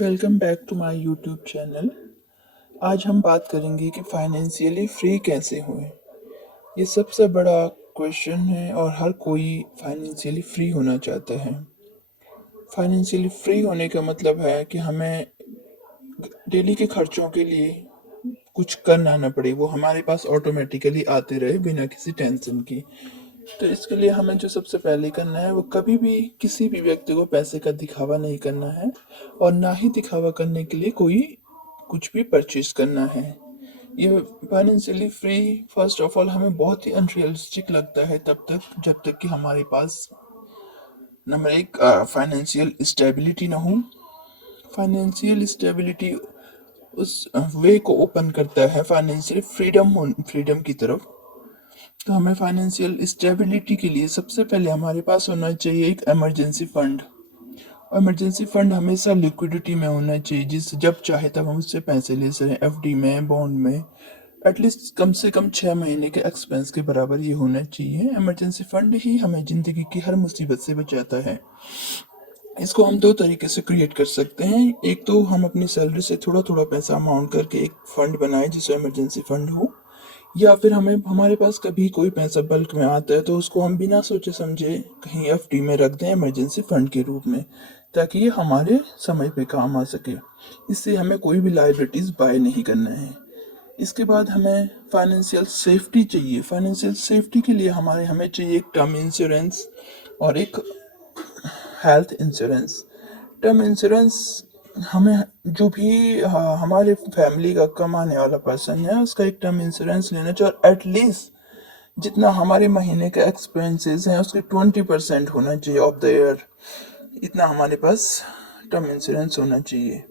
Welcome back to my YouTube channel. आज हम बात करेंगे कि फाइनेंशियली फ्री कैसे हुए। ये सबसे बड़ा क्वेश्चन है और हर कोई फाइनेंशियली फ्री होना चाहता है। फाइनेंशियली फ्री होने का मतलब है कि हमें डेली के खर्चों के लिए कुछ करना ना पड़े, वो हमारे पास ऑटोमेटिकली आते रहे बिना किसी टेंशन की। तो इसके लिए हमें जो सबसे पहले करना है वो कभी भी किसी भी व्यक्ति को पैसे का दिखावा नहीं करना है और ना ही दिखावा करने के लिए कोई कुछ भी परचेज करना है। ये financially free first of all हमें बहुत ही अनरियलिस्टिक लगता है तब तक जब तक कि हमारे पास नंबर एक फाइनेंशियल स्टेबिलिटी ना हो। फाइनेंशियल स्टेबिलिटी उस वे को ओपन करता है फाइनेंशियल फ्रीडम की तरफ। तो हमें फाइनेंशियल स्टेबिलिटी के लिए सबसे पहले हमारे पास होना चाहिए एक इमरजेंसी फंड। इमरजेंसी फंड हमेशा लिक्विडिटी में होना चाहिए, जिस जब चाहे तब हम उससे पैसे ले सकें। एफडी में, बॉन्ड में एटलीस्ट कम से कम 6 महीने के एक्सपेंस के बराबर ये होना चाहिए। इमरजेंसी फंड ही हमें जिंदगी की हर मुसीबत से बचाता है। इसको हम दो तरीके से क्रिएट कर सकते हैं। एक तो हम अपनी सैलरी से थोड़ा थोड़ा पैसा अमाउंट करके एक फंड बनाए जिसमें इमरजेंसी फंड हो, या फिर हमें हमारे पास कभी कोई पैसा बल्क में आता है तो उसको हम बिना सोचे समझे कहीं एफडी में रख दें इमरजेंसी फंड के रूप में, ताकि ये हमारे समय पे काम आ सके। इससे हमें कोई भी लाइबिलिटीज बाय नहीं करना है। इसके बाद हमें फाइनेंशियल सेफ्टी चाहिए। फाइनेंशियल सेफ्टी के लिए हमें चाहिए एक टर्म इंश्योरेंस और एक हेल्थ इंश्योरेंस। टर्म इंश्योरेंस हमें जो भी हमारे फैमिली का कमाने वाला पर्सन है उसका एक टर्म इंश्योरेंस लेना चाहिए, और एटलीस्ट जितना हमारे महीने का एक्सपेंसेस हैं उसके 20% होना चाहिए ऑफ द ईयर। इतना हमारे पास टर्म इंश्योरेंस होना चाहिए।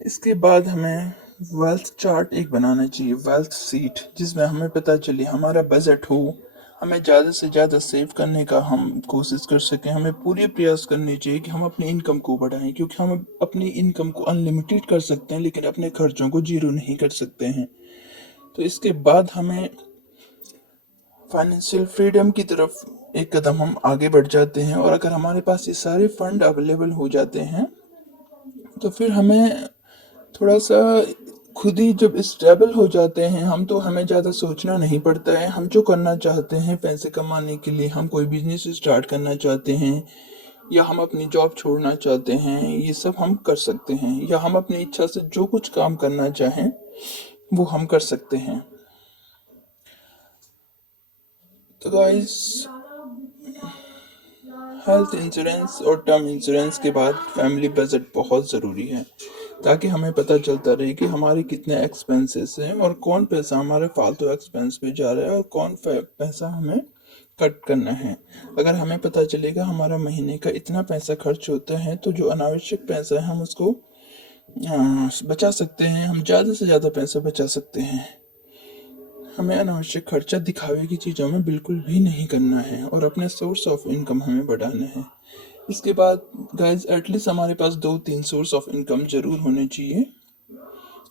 इसके बाद हमें वेल्थ चार्ट एक बनाना चाहिए, वेल्थ सीट, जिसमें हमें पता चले हमारा बजट हो, हमें ज़्यादा से ज़्यादा सेव करने का हम कोशिश कर सकें। हमें पूरी प्रयास करनी चाहिए कि हम अपनी इनकम को बढ़ाएं, क्योंकि हम अपनी इनकम को अनलिमिटेड कर सकते हैं लेकिन अपने खर्चों को जीरो नहीं कर सकते हैं। तो इसके बाद हमें फाइनेंशियल फ्रीडम की तरफ एक कदम हम आगे बढ़ जाते हैं, और अगर हमारे पास ये सारे फंड अवेलेबल हो जाते हैं तो फिर हमें थोड़ा सा खुद ही जब स्टेबल हो जाते हैं हम, तो हमें ज़्यादा सोचना नहीं पड़ता है। हम जो करना चाहते हैं पैसे कमाने के लिए, हम कोई बिजनेस स्टार्ट करना चाहते हैं या हम अपनी जॉब छोड़ना चाहते हैं, ये सब हम कर सकते हैं। या हम अपनी इच्छा से जो कुछ काम करना चाहें वो हम कर सकते हैं। तो गाइस, हेल्थ इंश्योरेंस और टर्म इंश्योरेंस के बाद फैमिली बजट बहुत ज़रूरी है, ताकि हमें पता चलता रहे कि हमारे कितने एक्सपेंसेस हैं और कौन पैसा हमारे फालतू एक्सपेंस पे जा रहा है और कौन पैसा हमें कट करना है। अगर हमें पता चलेगा हमारा महीने का इतना पैसा खर्च होता है तो जो अनावश्यक पैसा है हम उसको बचा सकते हैं। हम ज़्यादा से ज़्यादा पैसा बचा सकते हैं। हमें अनावश्यक खर्चा दिखावे की चीज़ों में बिल्कुल भी नहीं करना है और अपने सोर्स ऑफ इनकम हमें बढ़ाना है। इसके बाद गाइज एटलीस्ट हमारे पास 2-3 सोर्स ऑफ इनकम जरूर होने चाहिए,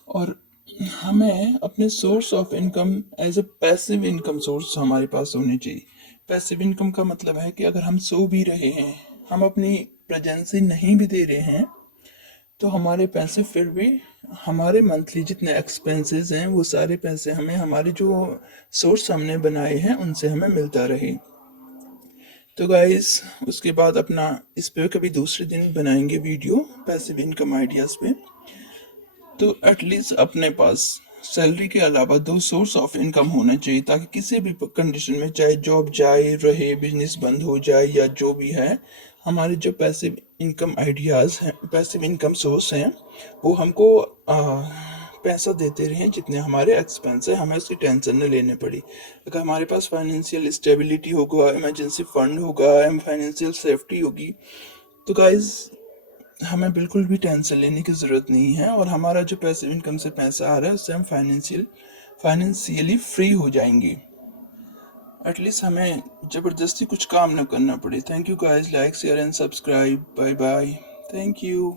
और हमें अपने source of income as a passive income source हमारे पास होने चाहिए। पैसिव इनकम का मतलब है कि अगर हम सो भी रहे हैं, हम अपनी प्रेजेंसी नहीं भी दे रहे हैं, तो हमारे पैसे फिर भी हमारे मंथली जितने एक्सपेंसेस हैं वो सारे पैसे हमें हमारे जो सोर्स हमने बनाए हैं उनसे हमें मिलता रहे। तो गाइस, उसके बाद अपना इस पे कभी दूसरे दिन बनाएंगे वीडियो पैसिव इनकम आइडियाज़ पे। तो एटलीस्ट अपने पास सैलरी के अलावा 2 सोर्स ऑफ इनकम होना चाहिए, ताकि किसी भी कंडीशन में, चाहे जॉब जाए रहे, बिजनेस बंद हो जाए या जो भी है, हमारे जो पैसिव इनकम आइडियाज़ हैं, पैसिव इनकम सोर्स हैं, वो हमको पैसा देते रहें जितने हमारे एक्सपेंस है, हमें उसकी टेंशन न लेने पड़ी। अगर हमारे पास फाइनेंशियल स्टेबिलिटी होगा, इमरजेंसी फंड होगा, फाइनेंशियल सेफ्टी होगी, तो गाइज हमें बिल्कुल भी टेंशन लेने की ज़रूरत नहीं है, और हमारा जो पैसिव इनकम से पैसा आ रहा है उससे हम फाइनेंशियली फ्री हो जाएंगे। एटलीस्ट हमें ज़बरदस्ती कुछ काम ना करना पड़े। Thank you guys, like share and subscribe. Bye bye. Thank you.